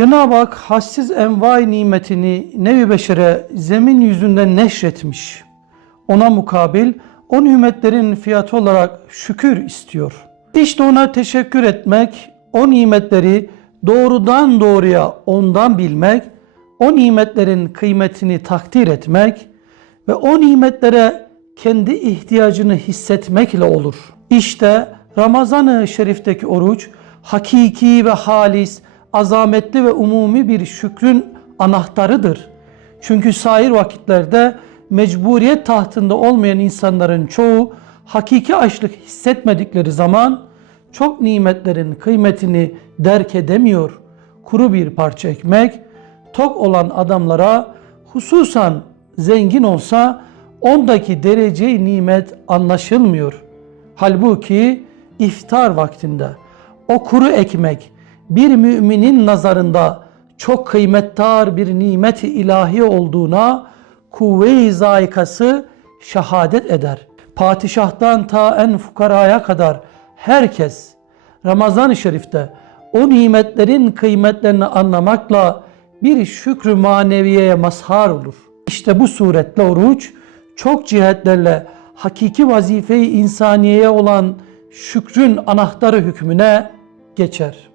Cenab-ı Hak hassiz envai nimetini nevi beşere zemin yüzünde neşretmiş. Ona mukabil o nimetlerin fiyatı olarak şükür istiyor. İşte ona teşekkür etmek, o nimetleri doğrudan doğruya ondan bilmek, o nimetlerin kıymetini takdir etmek ve o nimetlere kendi ihtiyacını hissetmekle olur. İşte Ramazan-ı Şerif'teki oruç hakiki ve halis, azametli ve umumi bir şükrün anahtarıdır. Çünkü sair vakitlerde mecburiyet tahtında olmayan insanların çoğu hakiki açlık hissetmedikleri zaman çok nimetlerin kıymetini derk edemiyor. Kuru bir parça ekmek tok olan adamlara hususan zengin olsa ondaki derece nimet anlaşılmıyor. Halbuki iftar vaktinde o kuru ekmek bir müminin nazarında çok kıymettar bir nimet-i ilahi olduğuna kuvve-i zayikası şehadet eder. Padişahtan ta en fukaraya kadar herkes Ramazan-ı Şerif'te o nimetlerin kıymetlerini anlamakla bir şükrü maneviyeye mazhar olur. İşte bu suretle oruç çok cihetlerle hakiki vazife-i insaniyeye olan şükrün anahtarı hükmüne geçer.